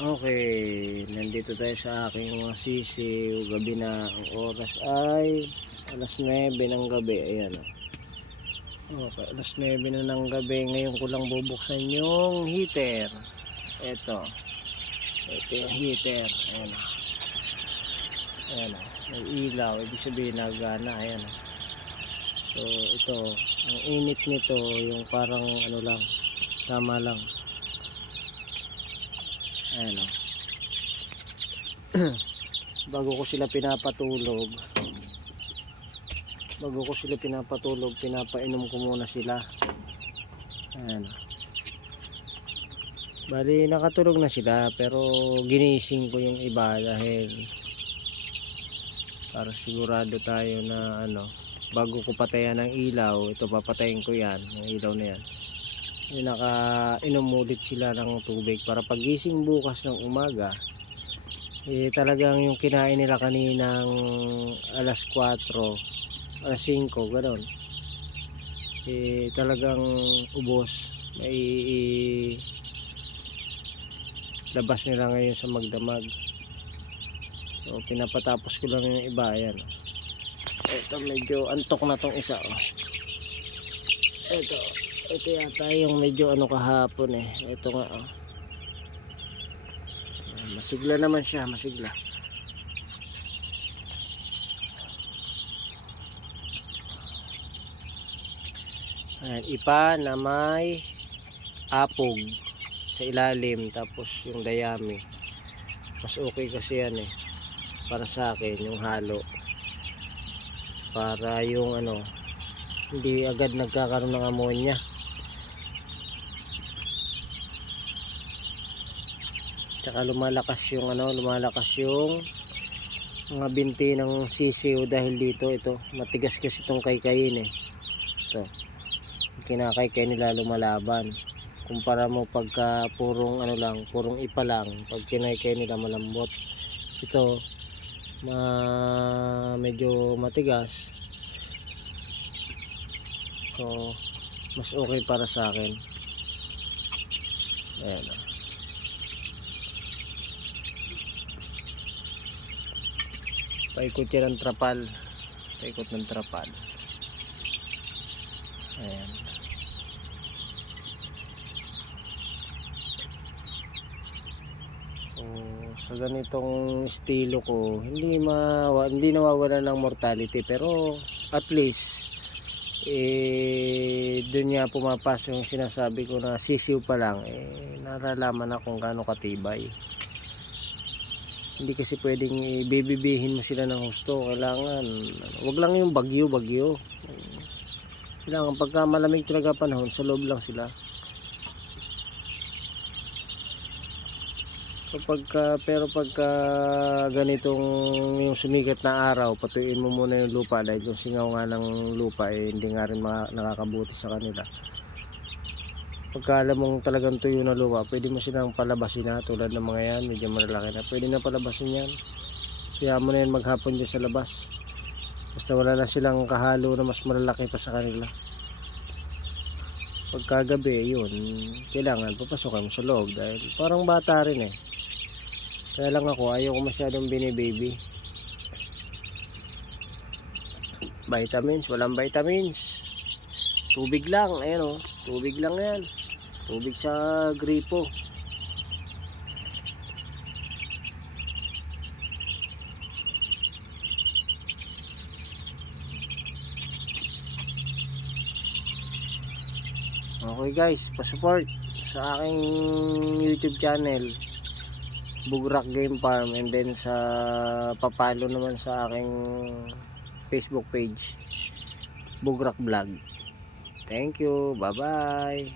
Okay, nandito tayo sa aking mga sisiw. Gabi na, ang oras ay alas 9 ng gabi. Ayan o. Okay, alas 9 na ng gabi. Ngayon ko lang bubuksan yung heater. Ito yung heater. Ayan o. Ayan o. May ilaw, ibig sabihin nagana. Ayan o. So ito, ang init nito yung parang ano lang, tama lang. Ayan o. bago ko sila pinapatulog, pinapainom ko muna sila. Ayan. Bali nakatulog na sila, pero ginising ko yung iba dahil para sigurado tayo na bago ko patayan ng ilaw, ito papatayin ko yan, yung ilaw na yan. Nakainom ulit sila ng tubig para pagising bukas ng umaga, talagang yung kinain nila kaninang alas 4, alas 5, gano'n, talagang ubos. May labas nila ngayon sa magdamag. So pinapatapos ko lang yung iba. Ayan, ito medyo antok na tong isa. Ito yata yung medyo kahapon. Ito nga masigla naman siya, masigla. Ayan, ipa na may apog sa ilalim, tapos yung dayami. Mas okay kasi yan para sa akin yung halo, para yung hindi agad nagkakaroon ng ammonia. Tsaka lumalakas yung mga binti ng sisiw dahil dito. Ito matigas kasi itong kaykayin ito kinakaykay nila, lumalaban. Kumpara mo pagka purong purong ipa lang, pag kinaykay nila malambot. Ito medyo matigas, so mas okay para sa akin. Ayan paikot yan ng trapal, paikot ng trapal. Ayan. So sa ganitong estilo ko, hindi nawawala ng mortality, pero at least doon nga pumapasok yung sinasabi ko na sisiw pa lang, naralaman na kung gaano katibay. Hindi kasi pwedeng ibibibihin mo sila ng husto. Kailangan wag lang yung bagyo. Kailangan pagka malamig talaga panahon, sa loob lang sila. Pero pagka ganitong yung sumikat na araw, patuyuin mo muna yung lupa, dahil yung singaw nga ng lupa hindi nga rin nakakabuti sa kanila. Pagka alam mong talagang tuyo na lupa, pwede mo silang palabasin tulad ng mga yan, medyo malalaki na, pwede na palabasin yan. Kaya mo na yan maghapon dyan sa labas, basta wala na silang kahalo na mas malalaki pa sa kanila. Pagkagabi, yun, kailangan papasokan mo sa loob dahil parang bata rin Kaya lang ako, ayaw ko masyadong binibaby. Vitamins, walang vitamins. Tubig lang, ayan tubig lang yan. Tubig sa gripo. Okay guys, pa-support sa aking YouTube channel, Bugrak Game Farm, and then sa papalo naman sa aking Facebook page, Bugrak Vlog. Thank you, bye bye.